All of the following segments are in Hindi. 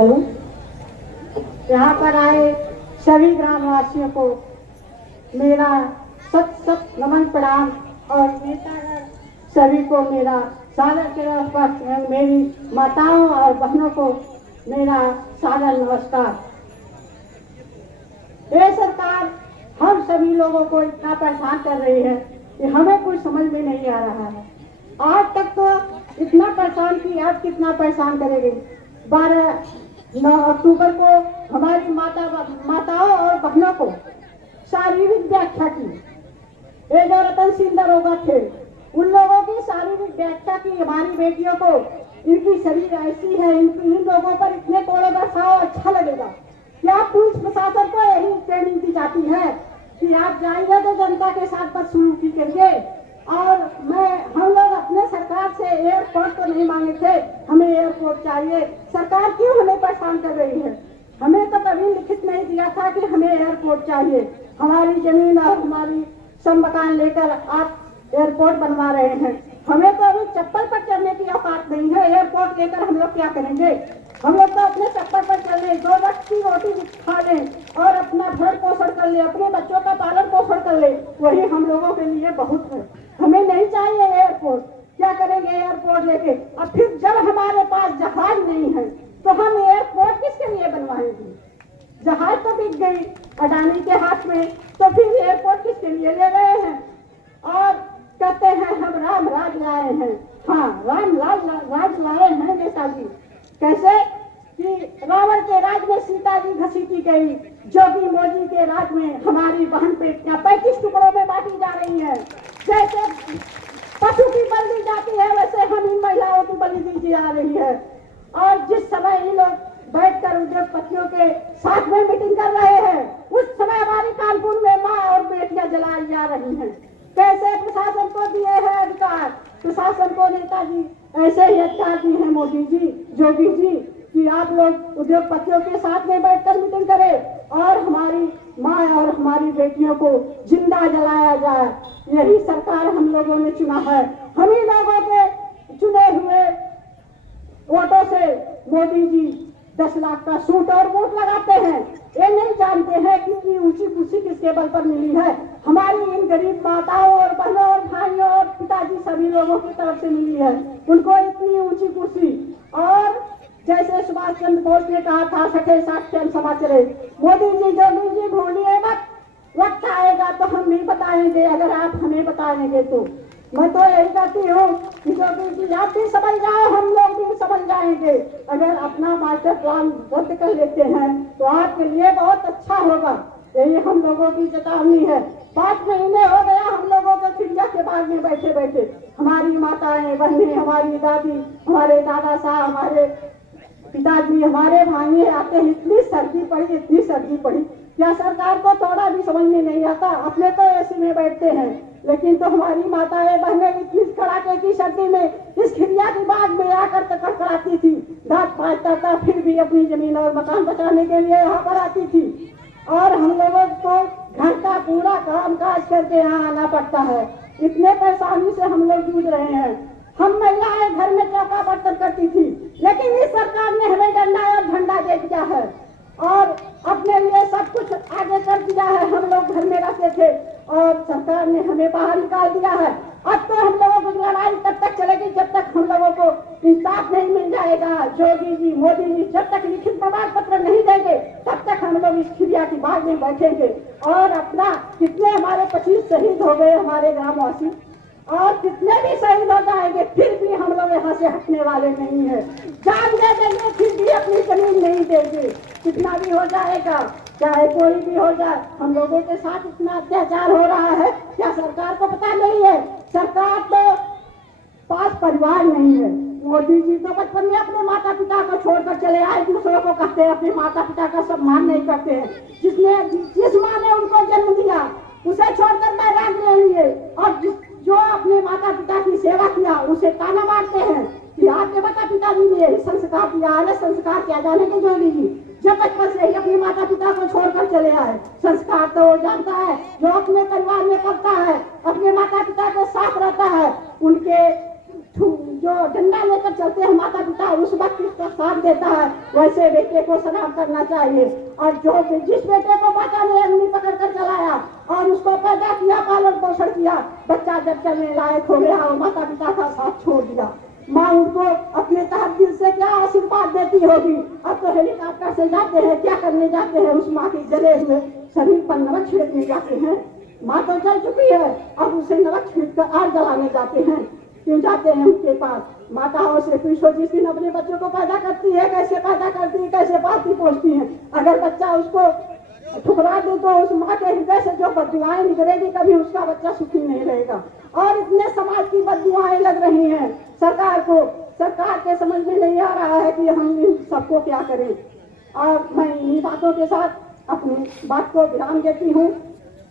हेलो, यहाँ पर आए सभी ग्रामवासियों को मेरा सत सत नमन प्रणाम और नेतागण सभी को मेरा सादर के मेरी माताओं और बहनों को मेरा सादर नमस्कार। ये सरकार हम सभी लोगों को इतना परेशान कर रही है कि हमें कुछ समझ में नहीं आ रहा है। आज तक तो इतना परेशान की, आज कितना परेशान करेगी। 9 अक्टूबर को हमारी माताओं और बहनों को शारीरिक व्याख्या की। ये जो रतन सिंह दरोगा थे, उन लोगों की शारीरिक व्याख्या की हमारी बेटियों को। इनकी शरीर ऐसी है, इन लोगों पर इतने कोड़े बरसाओ, अच्छा लगेगा। क्या पुलिस प्रशासन को यही ट्रेनिंग दी जाती है कि आप जाएंगे तो जनता के साथ बदसलूकी करिए? और हम लोग अपने सरकार से एयरपोर्ट तो नहीं मांगे थे, हमें एयरपोर्ट चाहिए। सरकार क्यों हमें परेशान कर रही है? हमें तो कभी लिखित नहीं दिया था कि हमें एयरपोर्ट चाहिए। हमारी जमीन और हमारी सब मकान लेकर आप एयरपोर्ट बनवा रहे हैं। हमें तो अभी चप्पल पर चलने की औकात नहीं है। एयरपोर्ट लेकर हम लोग क्या करेंगे? हम लोग तो अपने चप्पल पर चल रहे, 2 वक्त की रोटी खा लें और अपना भरण पोषण कर ले, अपने बच्चों का पालन पोषण कर ले, वही हम लोगों के लिए बहुत है। हमें नहीं चाहिए एयरपोर्ट। क्या करेंगे एयरपोर्ट लेके? और फिर जब हमारे पास जहाज नहीं है तो हम एयरपोर्ट किसके लिए बनवाएंगे? जहाज तो बिक गई अडानी के हाथ में, तो फिर एयरपोर्ट किसके लिए ले रहे हैं? और कहते हैं हम राम राज लाए हैं। हाँ, राम राज लाए हैं नेताजी। कैसे कि रावण के राज में सीता जी घसीटी गई, जोगी मोदी के राज में हमारी बहन बेटियां 35 टुकड़ों में बांटी जा रही है। जैसे पशु की बलि दी जाती है, वैसे हम इन महिलाओं की बलि दी जा रही है। और जिस समय ये लोग बैठकर उद्योगपतियों के साथ में मीटिंग कर रहे हैं, उस समय हमारी कानपुर में माँ और बेटियां जलाई जा रही हैं। कैसे प्रशासन को दिए हैं अधिकार? प्रशासन को नेताजी ऐसे ही अधिकार दिए हैं, मोदी जी, जोगी जी, कि आप लोग उद्योगपतियों के साथ में बैठकर मीटिंग करें और हमारी माँ और हमारी बेटियों को जिंदा जलाया जाए। यही सरकार हम लोगों ने चुना है। हम ही लोगों के चुने हुए वोटों से मोदी जी 10 लाख का सूट और वोट लगाते हैं। ये नहीं जानते हैं कि इतनी ऊंची कुर्सी किसके बल पर मिली है। हमारी इन गरीब माताओं और बहनों और भाइयों और पिताजी सभी लोगों की तरफ से मिली है उनको इतनी ऊंची कुर्सी। और जैसे सुभाष चंद्र बोस ने कहा था, सके साक्षर समा चले। मोदी जी, जोगी जी, भूलिए मत, वक्त आएगा तो हम नहीं बताएंगे अगर आप हमें बताएंगे तो। मैं तो यही कहती हूँ कि जोगी जी आप भी समझ जाए, हम लोग भी समझ जाएंगे। अगर अपना मास्टर प्लान रद्द कर लेते हैं तो आपके लिए बहुत अच्छा होगा। यही हम लोगों की चेतावनी है। 5 महीने हो गया हम लोगों को चिड़िया के बाग में बैठे बैठे। हमारी माताएं बहनें, हमारी दादी, हमारे दादा साहब, हमारे पिताजी, हमारे भाई आते हैं। इतनी सर्दी पड़ी, इतनी सर्दी पड़ी, क्या सरकार को थोड़ा भी समझ में नहीं आता? अपने तो एसी में बैठते हैं, लेकिन तो हमारी माताएं बहनें इतनी कड़ाके की सर्दी में इस खिड़िया की बाग में आकर कड़कड़ाती थी, दांत फाड़ता था, फिर भी अपनी जमीन और मकान बचाने के लिए यहाँ पर आती थी। और हम लोगों को घर का पूरा काम काज करके यहाँ आना पड़ता है। इतने परेशानी से हम लोग जूझ रहे हैं। हम महिलाएं घर में चौका बर्तन करती थी, लेकिन इस सरकार ने हमें डंडा और झंडा दे दिया है और अपने लिए सब कुछ आगे कर दिया है। हम लोग घर में रहते थे और सरकार ने हमें बाहर निकाल दिया है। अब तो हम लोगों की लड़ाई तब तक चलेगी जब तक हम लोगों को इंसाफ नहीं मिल जाएगा। जोगी जी, मोदी जी जब तक लिखित प्रमाण पत्र नहीं देंगे तब तक हम लोग इस खिड़िया की बाग में बैठेंगे। और अपना कितने हमारे 25 शहीद हो गए हमारे ग्रामवासी, और कितने भी शहीद हो जाएंगे, फिर भी हम लोग यहाँ से हटने वाले नहीं है। जान दे देंगे फिर भी अपनी जमीन नहीं देंगे। कितना भी हो जाएगा, चाहे कोई भी हो जाए, हम लोगों के साथ इतना अत्याचार हो रहा है, क्या सरकार को पता नहीं है? सरकार तो पास परिवार नहीं है। मोदी जी तो बचपन में अपने माता पिता को छोड़कर चले आए। दूसरों को कहते हैं अपने माता पिता का सम्मान नहीं करते हैं। जिस माँ ने उनको जन्म दिया उसे छोड़कर मैदान ले लिए, और जो अपने माता पिता की सेवा किया उसे ताना मारते हैं कि आपके माता पिता जी ने संस्कार दिया है। संस्कार क्या जाने के जोगी जी, जब बचपन से ही अपने माता पिता को छोड़कर चले आए। संस्कार तो वो जानता है जो अपने परिवार में करता है, अपने माता पिता के साथ रहता है, उनके जो डंडा लेकर चलते हैं माता पिता, उस वक्त उसका साथ देता है, वैसे बेटे को सलाम करना चाहिए। और जो जिस बेटे को माता ने अंगुली पकड़ कर चलाया और उसको पैदा किया, पालन पोषण किया, बच्चा जब चलने लायक हो गया और माता पिता का साथ छोड़ दिया, माँ उनको अपने तहत दिल से क्या आशीर्वाद देती होगी। अब तो हेलीकॉप्टर से जाते हैं, क्या करने जाते हैं, उस माँ के जले हुए शरीर पर नमक छिड़कने जाते हैं। माँ तो जल चुकी है, अब उसे नमक छिड़क कर आग जलाने जाते हैं। क्यों जाते हैं उनके पास? माताओं से पूछो, जिस दिन अपने बच्चों को पैदा करती है, कैसे पैदा करती है, कैसे पालती पोषती है। अगर बच्चा उसको ठुकरा दे तो उस माँ के हृदय से जो बददुआएं निकलेगी, कभी उसका बच्चा सुखी नहीं रहेगा। और इतने समाज की बददुआएं लग रही हैं सरकार को, सरकार के समझ में नहीं आ रहा है कि हम इन सबको क्या करें। और मैं इन्हीं बातों के साथ अपनी बात को विराम देती हूँ।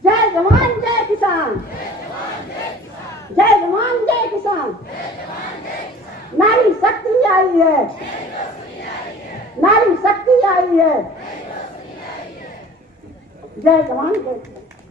जय जवान जय किसान, जय जवान जय किसान। नारी शक्ति आई है, नारी शक्ति आई है। जय जवान जय किसान।